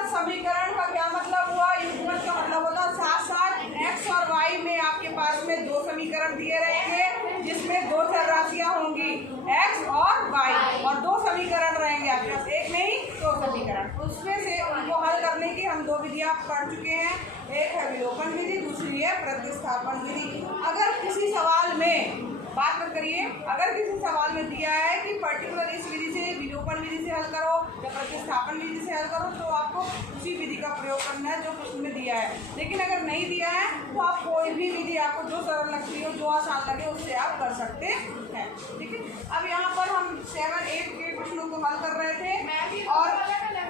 युग्मक समीकरण का क्या मतलब हुआ? युग्मक का मतलब होता है साथ साथ x और y में आपके पास में दो समीकरण दिए रहेंगे जिसमें दो चर राशियां होंगी x और y, और दो समीकरण रहेंगे आपके पास, एक नहीं दो समीकरण। उसमें से उनको हल करने की हम दो विधियां पढ़ चुके हैं, एक है विलोपन विधि, दूसरी है प्रतिस्थापन विधि। अगर किसी सवाल में बात मत करिए, अगर किसी सवाल में दिया है कि पर्टिकुलर इस विधि से विलोपन विधि से हल करो या प्रतिस्थापन विधि से हल करो, तो आपको उसी विधि का प्रयोग करना है जो प्रश्न में दिया है। लेकिन अगर नहीं दिया है तो आप कोई भी विधि आपको जो सरल लगती हो, जो आसान लगे, उससे आप कर सकते हैं। ठीक है, अब यहाँ पर हम 7-8 के प्रश्नों को हल कर रहे थे और अलग अलग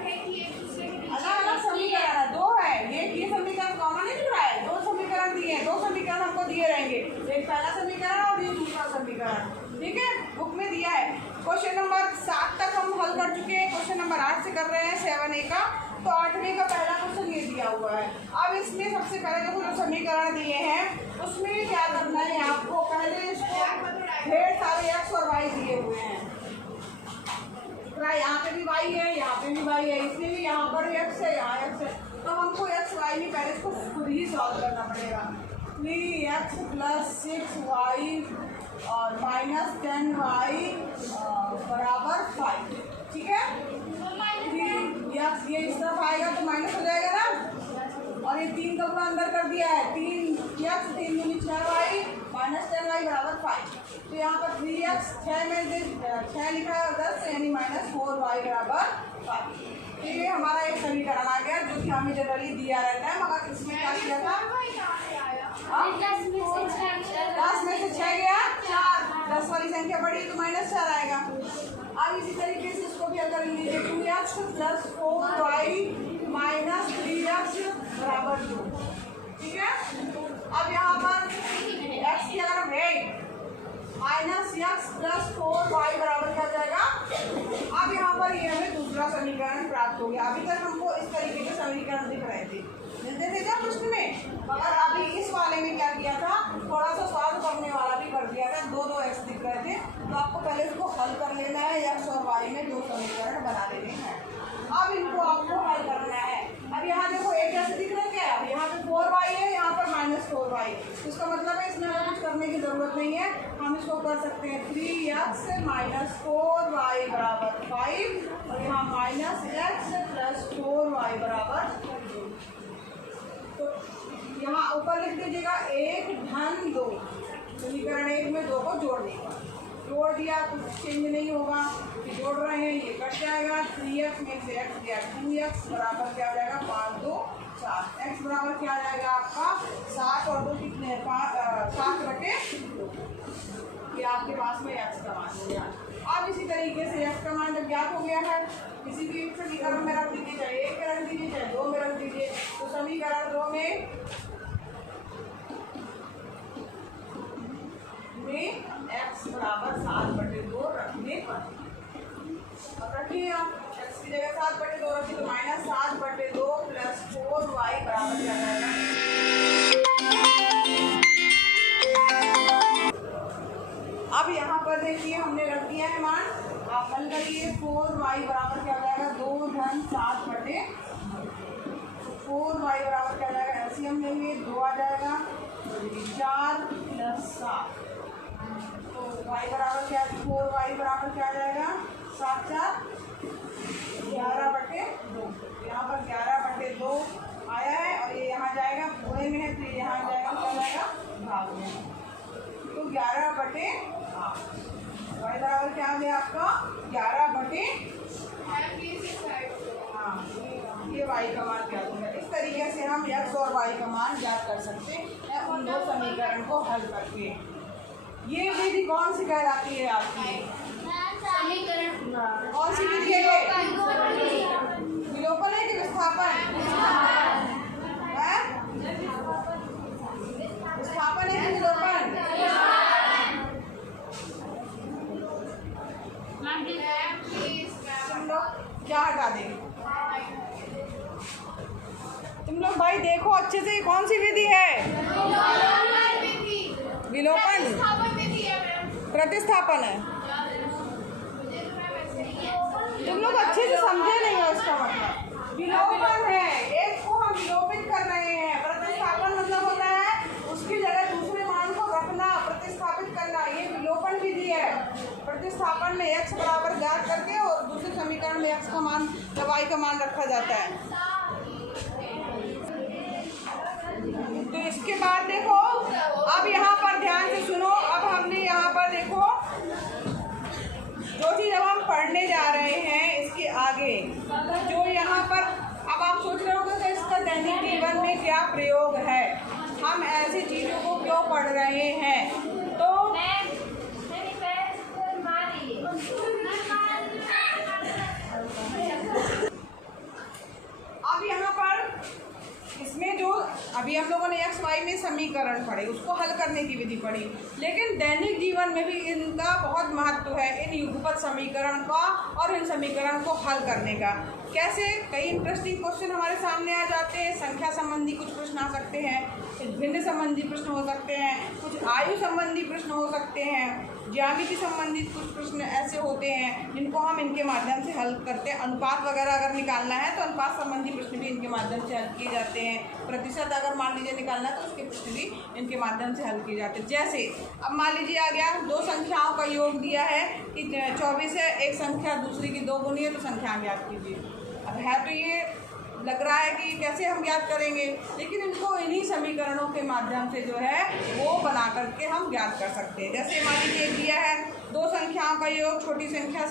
समीकरण है, दो है, ये समीकरण कॉमन नहीं दिख रहा है, दो समीकरण दिए हैं, दो समीकरण हमको दिए रहेंगे, एक पहला समीकरण और ये दूसरा समीकरण। ठीक है, बुक में दिया है। क्वेश्चन नंबर 7 तक हम हल कर चुके हैं, क्वेश्चन नंबर 8 से कर रहे हैं 7A का। तो 8वें का पहला क्वेश्चन ये दिया हुआ है। अब इसमें सबसे पहले देखो जो समीकरण दिए हैं उसमें क्या करना है आपको, पहले ढेर सारे एक्स और वाई दिए हुए हैं, यहाँ पे भी y है, यहाँ पे भी y है, इसमें भी यहाँ पर x है, यहाँ x है, तो हमको x y में पहले इसको खुद ही सॉल्व करना पड़ेगा। 3x + 6y और -10y बराबर 5। ठीक है, 3x ये इस तरफ आएगा तो माइनस हो जाएगा ना, और ये 3 का पूरा अंदर कर दिया है, 3x 3 दूनी 6y -10y बराबर 5। तो यहाँ पर 3x 6 में 6 लिखा है और 10 यानी -4y बराबर 5। ये हमारा एक समीकरण आ गया जो कि हमें जनरली दिया रहता है, मगर इसमें क्या किया था, 10 में से 6 गया 4, 10 वाली संख्या बढ़ी तो -4 आएगा। अब इसी तरीके से इसको भी अगर लीजिए 2x + 4y - 3x बराबर 2। ठीक है, अब यहाँ पर x की अगर वेट -x + 4y बराबर क्या जाएगा। अब यहाँ पर ये हमें दूसरा समीकरण प्राप्त हो गया। अभी तक हमको इस तरीके के समीकरण दिख रहे थे, मिलते थे क्या प्रश्न में, मगर अभी इस वाले में क्या किया था, थोड़ा सा सॉल्व करने वाला भी कर दिया था, दो एक्स दिख रहे थे, तो आपको पहले इसको हल कर लेना है, एक्स और वाई में दो समीकरण बना लेने हैं। अब इनको आपको हल करना है। अब यहाँ देखो एक ऐसे दिख रहा है क्या, यहाँ पे 4y है, यहाँ पर -4y, इसका मतलब है इसमें कुछ करने की जरूरत नहीं है, हम इसको कर सकते हैं 3x - 4y बराबर 5 और यहाँ -x + 4y बराबर 2। तो यहाँ ऊपर लिख दीजिएगा 1-2, समीकरण 1 में 2 को जोड़ने का, जोड़ दिया कुछ चेंज नहीं होगा, जोड़ रहे हैं ये कट जाएगा, 3x में से x गया 2x बराबर क्या हो जाएगा 5 2 4, x बराबर क्या आ जाएगा आपका 7 और 2 कितने 7/2, ये आपके पास में x का मान हो गया। अब इसी तरीके से x का मान जब ज्ञात हो गया है, किसी भी समीकरण में रख दीजिए, चाहे 1 में रख दीजिए चाहे 2 में रख दीजिए। तो समीकरण 2 में x बराबर 7/2 रखने पर, अब रखिए आप x की जगह 7/2 रखिए तो -7/2 + 4y बराबर क्या जाएगा। अब यहाँ पर देखिए हमने रख दिया है मान, आप हल करिए, 4y बराबर क्या हो जाएगा 2-7/2, 4y बराबर क्या जाएगा, एलसीएम लेंगे 2 आ जाएगा, 4 + 7, तो y बराबर क्या, 4y बराबर क्या आ जाएगा 7 4 11/2, यहाँ पर 11/2 आया है और ये यहाँ जाएगा पूरे में है, तो ये यहाँ जाएगा क्या जाएगा भाग में, तो 11/8, y बराबर क्या आ गया आपका 11/8। हाँ, ये y का मान क्या होगा। इस तरीके से हम x और y का मान ज्ञात कर सकते हैं उन दो समीकरण को हल करके। ये विधि कौन सी कहलाती है आपकी, कौन सी विधि है ये, विलोपन है कि विस्थापन है, विस्थापन है कि विलोपन, तुम लोग क्या हटा देंगे, तुम लोग भाई देखो अच्छे से, कौन सी विधि है, विलोपन प्रतिस्थापन है, तुम लोग अच्छे से समझे नहीं हो इसका मतलब। विलोपन है, एक को हम विलोपित कर रहे हैं। प्रतिस्थापन मतलब होता है उसकी जगह दूसरे मान को रखना, प्रतिस्थापित करना, ये विलोपन विधि है। प्रतिस्थापन में x बराबर ज्ञात करके और दूसरे समीकरण में x का मान या y का मान रखा जाता है। तो इसके बाद देखो, अब यहाँ पर ध्यान से सुनो, अब हमने यहाँ पर देखो जो चीज़ अब हम पढ़ने जा रहे हैं इसके आगे, जो यहाँ पर अब आप सोच रहे होगे कि इसका दैनिक जीवन में क्या प्रयोग है, हम ऐसी चीज़ों को क्यों पढ़ रहे हैं। तो अब यहाँ पर इसमें जो अभी हम लोगों ने x y में समीकरण पढ़े, उसको हल करने की विधि पढ़ी, लेकिन दैनिक जीवन में भी इनका बहुत महत्व है, इन युगपत समीकरण का और इन समीकरण को हल करने का। कैसे? कई इंटरेस्टिंग क्वेश्चन हमारे सामने आ जाते हैं। संख्या संबंधी कुछ प्रश्न आ सकते हैं, कुछ भिन्न संबंधी प्रश्न हो सकते हैं, कुछ आयु संबंधी प्रश्न हो सकते हैं, ज्यामिति संबंधित कुछ प्रश्न ऐसे होते हैं जिनको हम इनके माध्यम से हल करते हैं। अनुपात वगैरह अगर निकालना है तो अनुपात संबंधी प्रश्न भी इनके माध्यम से हल किए जाते हैं। प्रतिशत अगर मान लीजिए निकालना है तो उसके प्रश्न भी इनके माध्यम से हल किए जाते हैं। जैसे अब मान लीजिए आ गया, दो संख्याओं का योग दिया है कि 24 है, एक संख्या दूसरी की 2 गुनी है, तो संख्या ज्ञात कीजिए। अब है तो ये लग रहा है कि कैसे हम ज्ञात करेंगे, लेकिन इनको इन्हीं समीकरणों के माध्यम से जो है वो बना करके हम ज्ञात कर सकते हैं। जैसे मान लीजिए दिया है दो संख्याओं का योग छोटी संख्या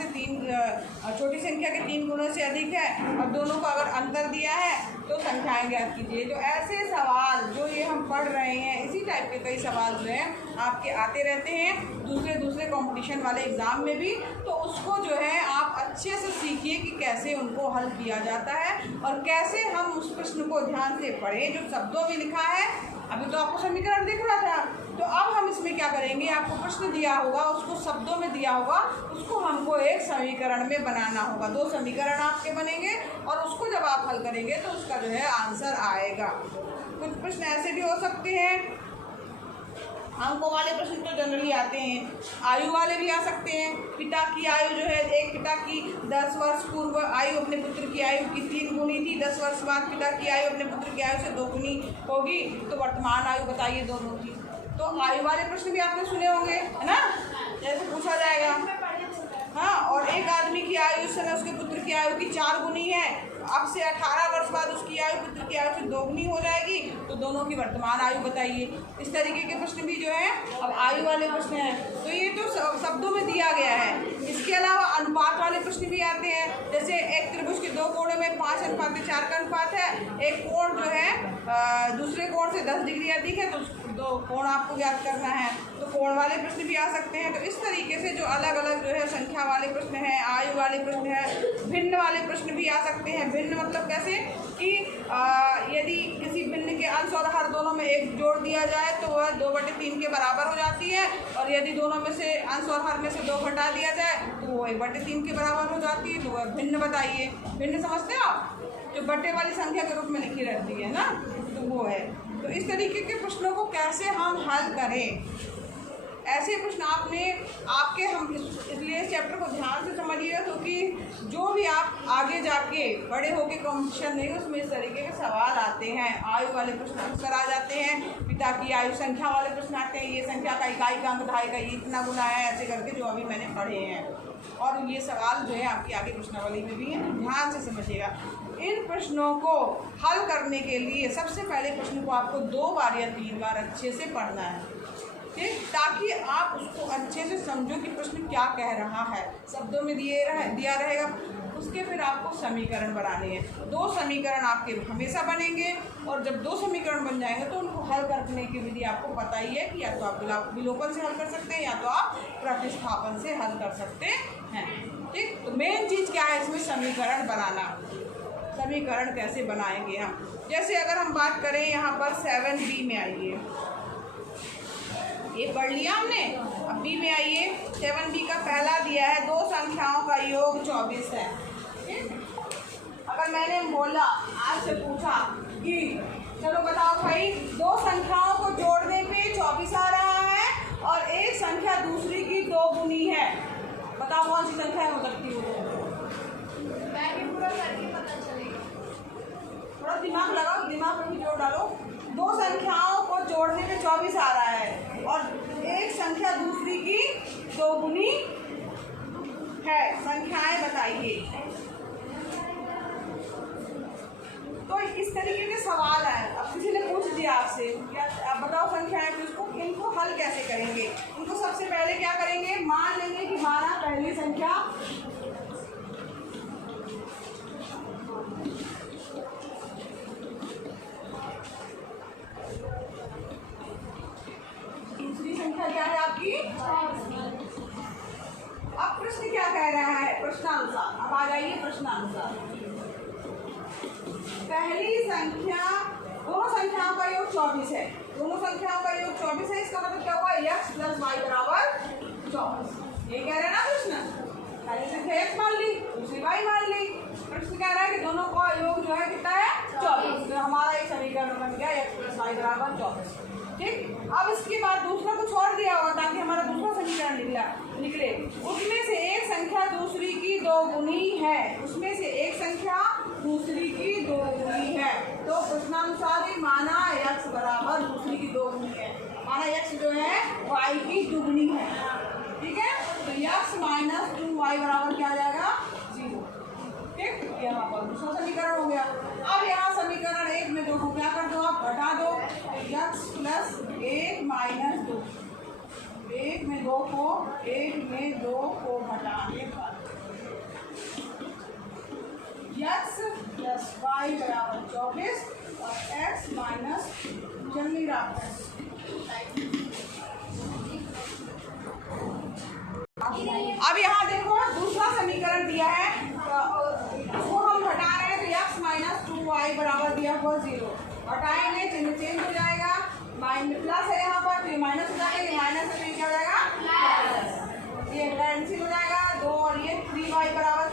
के 3 गुणों से अधिक है और दोनों का अगर अंतर दिया है तो संख्याएं ज्ञात कीजिए। जो ऐसे सवाल जो ये हम पढ़ रहे हैं, इसी टाइप के कई सवाल जो है आपके आते रहते हैं दूसरे कंपटीशन वाले एग्ज़ाम में भी। तो उसको जो है आप अच्छे से सीखिए कि कैसे उनको हल किया जाता है और कैसे हम उस प्रश्न को ध्यान से पढ़ें जो शब्दों में लिखा है। अभी तो आपको समीकरण दिख रहा था, तो अब हम इसमें क्या करेंगे, आपको प्रश्न दिया होगा, उसको शब्दों में दिया होगा, उसको हमको एक समीकरण में बनाना होगा। 2 समीकरण आपके बनेंगे और उसको जब आप हल करेंगे तो उसका जो है आंसर आएगा। कुछ प्रश्न ऐसे भी हो सकते हैं, अंकों वाले प्रश्न तो जनरली आते हैं, आयु वाले भी आ सकते हैं। पिता की आयु जो है, एक पिता की 10 वर्ष पूर्व आयु अपने पुत्र की आयु की 3 गुनी थी, 10 वर्ष बाद पिता की आयु अपने पुत्र की आयु से 2 गुनी होगी, तो वर्तमान आयु बताइए दोनों की। तो आयु वाले प्रश्न भी आपने सुने होंगे, है ना, जैसे पूछा जाएगा। हाँ, और एक आदमी की आयु उस समय उसके पुत्र की आयु की 4 गुनी है, अब से 18 वर्ष बाद उसकी आयु पुत्र की आयु से 2 गुनी हो जाएगी, तो दोनों की वर्तमान आयु बताइए। इस तरीके के प्रश्न भी जो है अब आयु वाले प्रश्न हैं। तो ये तो शब्दों में दिया गया है। इसके अलावा अनुपात वाले प्रश्न भी आते हैं। जैसे एक त्रिभुज के 2 कोणों में 5:4 का अनुपात है, एक कोण जो है दूसरे कोण से 10 डिग्री अधिक है, तो 2 कोण आपको ज्ञात करना है, तो कोण वाले प्रश्न भी आ सकते हैं। तो इस तरीके से जो अलग अलग जो है संख्या वाले प्रश्न हैं, आयु वाले प्रश्न हैं, भिन्न वाले प्रश्न भी आ सकते हैं। भिन्न मतलब कैसे कि यदि किसी भिन्न के अंश और हर दोनों में 1 जोड़ दिया जाए तो वह 2/3 के बराबर हो जाती है, और यदि दोनों में से अंश और हर में से 2 घटा दिया जाए तो वो 1/3 के बराबर हो जाती है, तो वह भिन्न बताइए। भिन्न समझते हैं आप, जो बट्टे वाली संख्या के रूप में लिखी रहती है ना, तो वो है। तो इस तरीके के प्रश्नों को कैसे हम हल करें, ऐसे प्रश्न हम इसलिए इस चैप्टर को ध्यान से समझिएगा, क्योंकि जो भी आप आगे जाके बड़े होके कॉम्पिटिशन नहीं, उसमें इस तरीके के सवाल आते हैं। आयु वाले प्रश्न अक्सर आ जाते हैं, पिता की आयु, संख्या वाले प्रश्न आते हैं, ये संख्या का इकाई का अंक ढाई का ये इतना गुना है, ऐसे करके जो अभी मैंने पढ़े हैं। और ये सवाल जो है आपकी आगे प्रश्नावली में भी है, ध्यान से समझिएगा। इन प्रश्नों को हल करने के लिए सबसे पहले प्रश्न को आपको 2 बार या 3 बार अच्छे से पढ़ना है, ठीक, ताकि आप उसको अच्छे से समझो कि प्रश्न क्या कह रहा है। शब्दों में दिया रहेगा, उसके फिर आपको समीकरण बनाने हैं। 2 समीकरण आपके हमेशा बनेंगे, और जब 2 समीकरण बन जाएंगे तो उनको हल करने की विधि आपको पता ही है कि या तो आप विलोपन से हल कर सकते हैं या तो आप प्रतिस्थापन से हल कर सकते हैं, ठीक। तो मेन चीज़ क्या है इसमें, समीकरण बनाना। समीकरण कैसे बनाएंगे हम, जैसे अगर हम बात करें यहाँ पर 7b में आइए, ये पढ़ लिया हमने। अब बी में आइए, 7b का पहला दिया है 2 संख्याओं का योग 24 है। अगर मैंने बोला आपसे पूछा कि चलो बताओ भाई, 2 संख्याओं को जोड़ने पे 24 आ रहा है और एक संख्या दूसरी की 2 गुनी है, बताओ कौन सी संख्या हो सकती है वो? पूरा करके पता चलेगा। दिमाग में भी जोड़ डालो। दो संख्याओं को जोड़ने में 24 आ रहा है और एक संख्या दूसरी की दोगुनी है। संख्याएं बताइए। तो इस तरीके के सवाल है। अब किसी ने पूछ दिया आपसे, या आप बताओ संख्याएं, तो इसको इनको हल कैसे करेंगे? इनको सबसे पहले क्या करेंगे, मान लेंगे कि हमारा पहली संख्या दूसरी संख्या क्या है आपकी। अब प्रश्न क्या कह रहा है, प्रश्नानुसार। अब आ जाइए प्रश्नानुसार। पहली संख्या, दोनों संख्याओं का योग 24 है। दोनों संख्याओं का योग 24 है। इसका मतलब क्या हुआ, x प्लस वाई बराबर 24। ये कह रहे हैं ना प्रश्न। पहली संख्या x मान ली, दूसरी y मान ली। प्रश्न कह रहा है कि दोनों का योग जो है कितना है, 24। तो हमारा एक समीकरण बन गया x प्लस वाई बराबर 24। ठीक। अब इसके बाद दूसरा कुछ और दिया होगा ताकि हमारा दूसरा समीकरण निकले। उसमें से एक संख्या दूसरी की दोगुनी है। उसमें से एक संख्या दूसरी की दोगुनी है। तो प्रश्नानुसार ही माना x बराबर दूसरी की दोगुनी है। माना x जो है y की दुगुनी है। ठीक है। तो x माइनस 2y बराबर क्या आ जाएगा, 0। ठीक। यहाँ पर दूसरा समीकरण हो गया। अब यहाँ समीकरण 1 में 2 को क्या कर दो, आप घटा दो। x प्लस 1 माइनस 2, 1 में 2 को, 1 में 2 को घटाने पर x प्लस वाई बराबर 24 और x माइनस जल्दी रहा। अब यहाँ देखो दूसरा समीकरण दिया है, उसको हम घटा रहे हैं। तो x माइनस 2y बराबर दिया हुआ 0। घटाएंगे चिन्ह चेंज हो जाएगा, माइनस प्लस है यहाँ पर, तो ये माइनस हो जाएगा। ये माइनस है तो ये क्या हो जाएगा, ये कैंसिल हो जाएगा। 2 और ये 3y बराबर